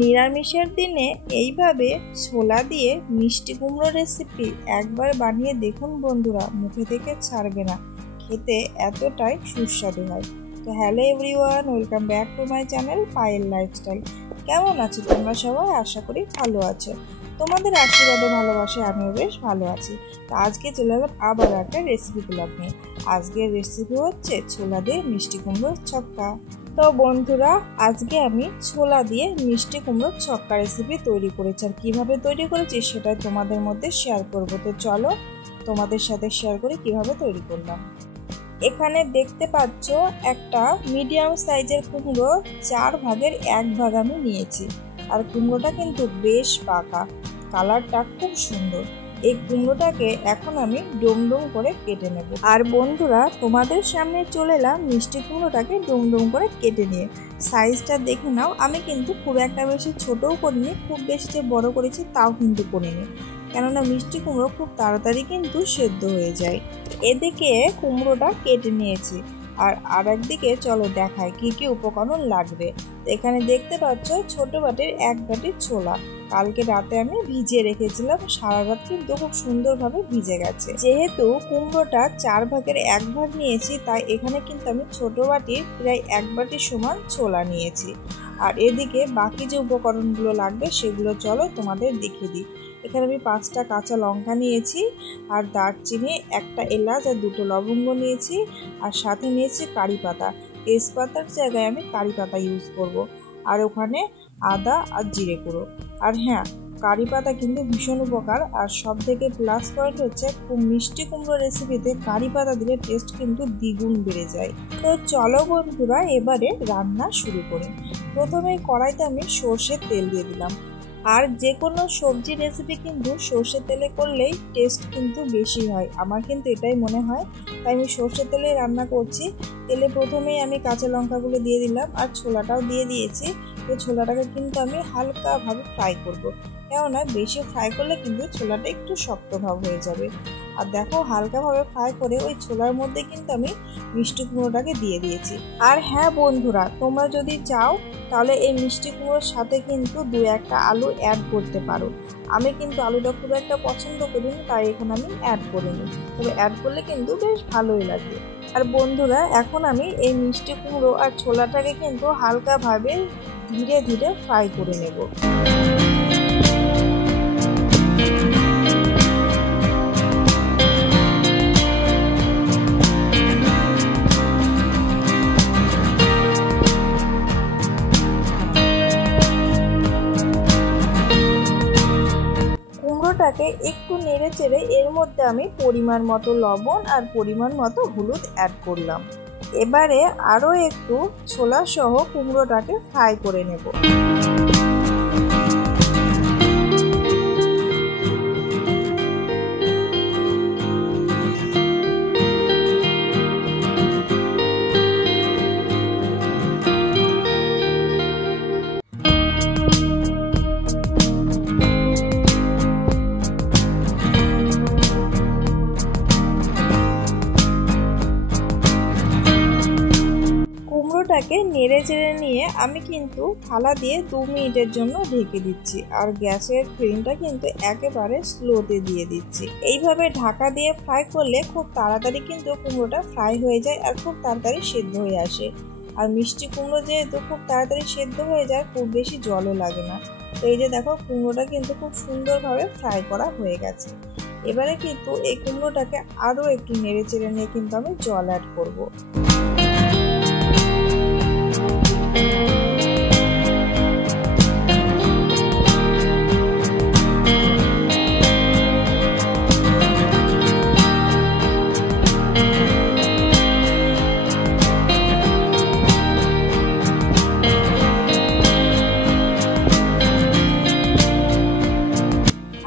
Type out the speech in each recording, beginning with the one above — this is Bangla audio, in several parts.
নিরামিষের দিনে এইভাবে ছোলা দিয়ে মিষ্টি কুমড়ো রেসিপি একবার বানিয়ে দেখুন বন্ধুরা, মুখে থেকে ছাড়বে না। খেতে এতটাই সুস্বাদু হয়। তো hello everyone, welcome back to my channel Payel lifestyle. কেমন আছো তোমরা সবাই? আশা করি ভালো আছো। তোমাদের আশীর্বাদ ও ভালোবাসায় আমিও বেশ ভালো আছি। তো আজকে চলে এলাম আবার একটা রেসিপি ব্লগ নিয়ে। আজকের রেসিপি হচ্ছে ছোলা দিয়ে মিষ্টি কুমড়োর ছক্কা। তো বন্ধুরা, আজকে আমি ছোলা দিয়ে মিষ্টি কুমড়োর ছক্কা রেসিপি তৈরি করেছি। আর কীভাবে তৈরি করেছি সেটাই তোমাদের মধ্যে শেয়ার করব। তো চলো তোমাদের সাথে শেয়ার করি কিভাবে তৈরি করলাম। এখানে দেখতে পাচ্ছ একটা মিডিয়াম সাইজের কুমড়ো 4 ভাগের 1 ভাগ আমি নিয়েছি। আর কুমড়োটা কিন্তু বেশ পাকা, কালারটা খুব সুন্দর। এই কুমড়োটাকে এখন আমি ডুমডুম করে কেটে নেব। আর বন্ধুরা, তোমাদের সামনে চলে এলাম মিষ্টি কুমড়োটাকে ডুমডুম করে কেটে নিয়ে। সাইজটা দেখে নাও, আমি কিন্তু খুব একটা বেশি ছোটও করিনি, খুব বেশি যে বড় করেছি তাও কিন্তু করিনি, কেননা মিষ্টি কুমড়ো খুব তাড়াতাড়ি কিন্তু সেদ্ধ হয়ে যায়। এদিকে কুমড়োটা কেটে নিয়েছি, আর একদিকে চলো দেখায় কি কি উপকরণ লাগবে। এখানে দেখতে পাচ্ছ ছোট বাটির 1 বাটি ছোলা। কালকে রাতে আমি ভিজিয়ে রেখেছিলাম, সারা রাত কিন্তু খুব সুন্দরভাবে ভিজে গেছে। যেহেতু কুমড়োটা 4 ভাগের 1 ভাগ নিয়েছি, তাই এখানে কিন্তু আমি ছোট বাটির প্রায় 1 বাটি সমান ছোলা নিয়েছি। আর এদিকে বাকি যে উপকরণগুলো লাগবে সেগুলো চলো তোমাদের দেখিয়ে দিই। এখানে আমি 5টা কাঁচা লঙ্কা নিয়েছি, আর দারচিনি, 1টা এলাচ আর 2টো লবঙ্গ নিয়েছি, আর সাথে নিয়েছি কারি পাতা। তেজপাতার জায়গায় আমি কারি পাতা ইউজ করব। আর ওখানে আদা আর জিরে গুঁড়ো। আর হ্যাঁ, কারি পাতা কিন্তু ভীষণ উপকার। আর সব থেকে প্লাস পয়েন্ট হচ্ছে মিষ্টি কুমড়ো রেসিপিতে কারি পাতা দিলে টেস্ট কিন্তু দ্বিগুণ বেড়ে যায়। তো চলো বন্ধুরা, এবারে রান্না শুরু করি। প্রথমে কড়াইতে আমি সর্ষের তেল দিয়ে দিলাম। আর যে কোনো সবজি রেসিপি কিন্তু সর্ষের তেলে করলেই টেস্ট কিন্তু বেশি হয়, আমার কিন্তু এটাই মনে হয়, তাই আমি সর্ষের তেলে রান্না করছি। তেলে প্রথমেই আমি কাঁচা লঙ্কাগুলো দিয়ে দিলাম, আর ছোলাটাও দিয়ে দিয়েছি। তো ছোলাটাকে কিন্তু আমি হালকাভাবে ফ্রাই করব, কেননা বেশি ফ্রাই করলে কিন্তু ছোলাটা একটু শক্ত ভাব হয়ে যাবে। আর দেখো, হালকাভাবে ফ্রাই করে ওই ছোলার মধ্যে কিন্তু আমি মিষ্টি কুমড়োটাকে দিয়ে দিয়েছি। আর হ্যাঁ বন্ধুরা, তোমরা যদি চাও তাহলে এই মিষ্টি কুমড়োর সাথে কিন্তু 2-1টা আলু অ্যাড করতে পারো। আমি কিন্তু আলুটা খুব একটা পছন্দ করি না, তাই এখন আমি অ্যাড করিনি, তবে অ্যাড করলে কিন্তু বেশ ভালোই লাগে। আর বন্ধুরা, এখন আমি এই মিষ্টি কুমড়ো আর ছোলাটাকে কিন্তু হালকাভাবে ধীরে ধীরে ফ্রাই করে নেব। কুমড়োটাকে একটু নেড়ে চেড়ে এর মধ্যে আমি পরিমাণ মতো লবণ আর পরিমাণ মতো হলুদ অ্যাড করলাম। এবারে আরও একটু ছোলা সহ কুমড়োটাকে ফ্রাই করে নেব। কুমড়োটাকে নেড়ে চেড়ে নিয়ে আমি কিন্তু থালা দিয়ে 2 মিনিটের জন্য ঢেকে দিচ্ছি। আর গ্যাসের ফ্লেমটা কিন্তু একেবারে স্লোতে দিয়ে দিচ্ছি। এইভাবে ঢাকা দিয়ে ফ্রাই করলে খুব তাড়াতাড়ি কিন্তু কুমড়োটা ফ্রাই হয়ে যায়, আর খুব তাড়াতাড়ি সেদ্ধ হয়ে আসে। আর মিষ্টি কুমড়ো যেহেতু খুব তাড়াতাড়ি সেদ্ধ হয়ে যায়, খুব বেশি জলও লাগে না। তো এই যে দেখো, কুমড়োটা কিন্তু খুব সুন্দরভাবে ফ্রাই করা হয়ে গেছে। এবারে কিন্তু এই কুমড়োটাকে আরও একটু নেড়ে চেড়ে নিয়ে কিন্তু আমি জল অ্যাড করব।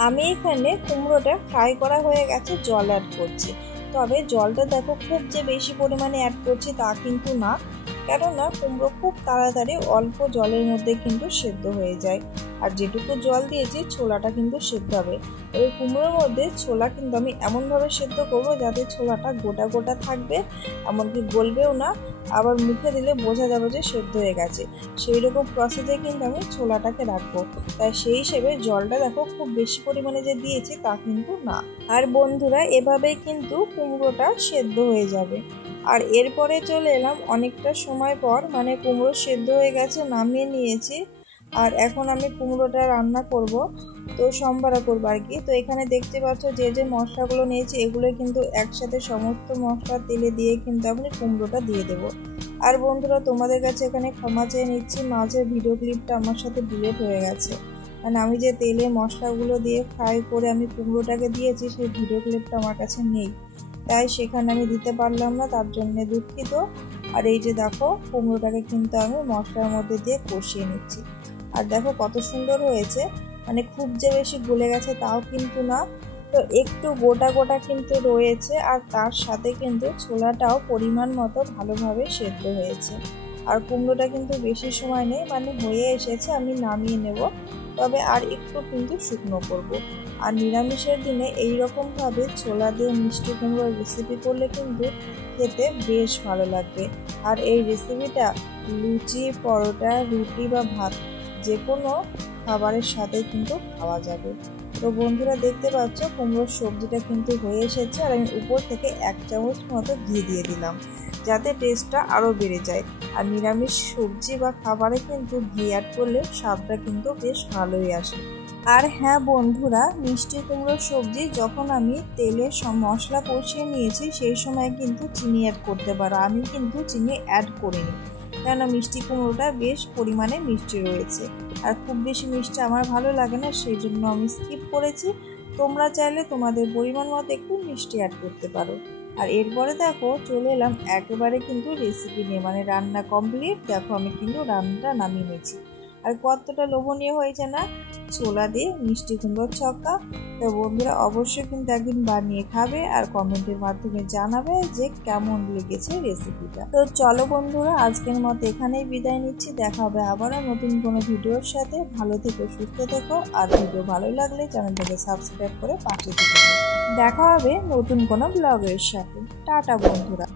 আমি এখানে কুমড়োটা ফ্রাই করা হয়ে গেছে, জল অ্যাড করছি। তবে জলটা দেখো, খুব যে বেশি পরিমাণে অ্যাড করছি তা কিন্তু না, কেননা কুমড়ো খুব তাড়াতাড়ি অল্প জলের মধ্যে কিন্তু সেদ্ধ হয়ে যায়। আর যেটুকু জল দিয়েছি ছোলাটা কিন্তু সেদ্ধ হবে। ওই কুমড়োর মধ্যে ছোলা কিন্তু আমি এমনভাবে সেদ্ধ করব যাতে ছোলাটা গোটা গোটা থাকবে, এমনকি গলবেও না, আবার মুখে দিলে বোঝা যাবে যে সেদ্ধ হয়ে গেছে। সেই রকম প্রসেসে কিন্তু আমি ছোলাটাকে রাখবো। তাই সেই হিসেবে জলটা দেখো খুব বেশি পরিমাণে যে দিয়েছি তা কিন্তু না। আর বন্ধুরা এভাবেই কিন্তু কুমড়োটা সেদ্ধ হয়ে যাবে। আর এরপরে চলে এলাম অনেকটা সময় পর, মানে কুমড়ো সেদ্ধ হয়ে গেছে, নামিয়ে নিয়েছি। আর এখন আমি কুমড়োটা রান্না করব, তো সম্বারা করবো আর কি। তো এখানে দেখতে পাচ্ছ যে যে মশলাগুলো নিয়েছি এগুলো কিন্তু একসাথে সমস্ত মশলা তেলে দিয়ে কিন্তু আমি কুমড়োটা দিয়ে দেবো। আর বন্ধুরা তোমাদের কাছে এখানে ক্ষমা চেয়ে নিচ্ছি, মাঝের ভিডিও ক্লিপটা আমার সাথে ডিলিট হয়ে গেছে। মানে আমি যে তেলে মশলাগুলো দিয়ে ফ্রাই করে আমি কুমড়োটাকে দিয়েছি সেই ভিডিও ক্লিপটা আমার কাছে নেই, তাই সেখানে আমি দিতে পারলাম না, তার জন্য দুঃখিত। আর এই যে দেখো কুমড়োটাকে কিন্তু আমি মশলার মধ্যে দিয়ে কষিয়ে নিচ্ছি। আর দেখো কত সুন্দর হয়েছে, মানে খুব যে বেশি গলে গেছে তাও কিন্তু না, তো একটু গোটা গোটা কিন্তু রয়েছে। আর তার সাথে কিন্তু ছোলাটাও পরিমাণ মতো ভালোভাবে সেদ্ধ হয়েছে। আর কুমড়োটা কিন্তু বেশি সময় নেই, মানে হয়ে এসেছে, আমি নামিয়ে নেব। তবে আর একটু কিন্তু শুকনো করব। আর নিরামিষের দিনে এই রকমভাবে ছোলা দিয়ে মিষ্টি কুমড়োর রেসিপি করলে কিন্তু খেতে বেশ ভালো লাগবে। আর এই রেসিপিটা লুচি, পরোটা, রুটি বা ভাত যে কোনো খাবারের সাথে কিন্তু খাওয়া যাবে। তো বন্ধুরা দেখতে পাচ্ছ কুমড়োর সবজিটা কিন্তু হয়ে এসেছে। আর আমি উপর থেকে 1 চামচ মতো ঘি দিয়ে দিলাম যাতে টেস্টটা আরও বেড়ে যায়। আর নিরামিষ সবজি বা খাবারে কিন্তু ঘি অ্যাড করলে স্বাদটা কিন্তু বেশ ভালোই আসে। আর হ্যাঁ বন্ধুরা, মিষ্টি কুমড়োর সবজি যখন আমি তেলে মশলা কষিয়ে নিয়েছি সেই সময় কিন্তু চিনি অ্যাড করতে পারো। আমি কিন্তু চিনি অ্যাড করিনি, কেননা মিষ্টি কুমড়োটা বেশ পরিমাণে মিষ্টি রয়েছে। আর খুব বেশি মিষ্টি আমার ভালো লাগে না, সেই জন্য আমি স্কিপ করেছি। তোমরা চাইলে তোমাদের পরিমাণ মতো একটু মিষ্টি অ্যাড করতে পারো। আর এরপরে দেখো চলে এলাম একেবারে কিন্তু রেসিপি নিয়ে, মানে রান্না কমপ্লিট। দেখো আমি কিন্তু রান্নাটা নামিয়ে নিয়েছি। আর কতটা লোভনীয় হয়েছে না ছোলা দিয়ে মিষ্টি কুমড়োর ছক্কা। তো বন্ধুরা অবশ্যই কিন্তু একদিন বানিয়ে খাবে আর কমেন্টের মাধ্যমে জানাবে যে কেমন লেগেছে রেসিপিটা। তো চলো বন্ধুরা আজকের মতো এখানেই বিদায় নিচ্ছি। দেখা হবে আবারও নতুন কোনো ভিডিওর সাথে। ভালো থেকো, সুস্থ থেকো। আর ভিডিও ভালো লাগলে চ্যানেলটাকে সাবস্ক্রাইব করে পাশে থেকো। দেখা হবে নতুন কোনো ব্লগের সাথে। টাটা বন্ধুরা।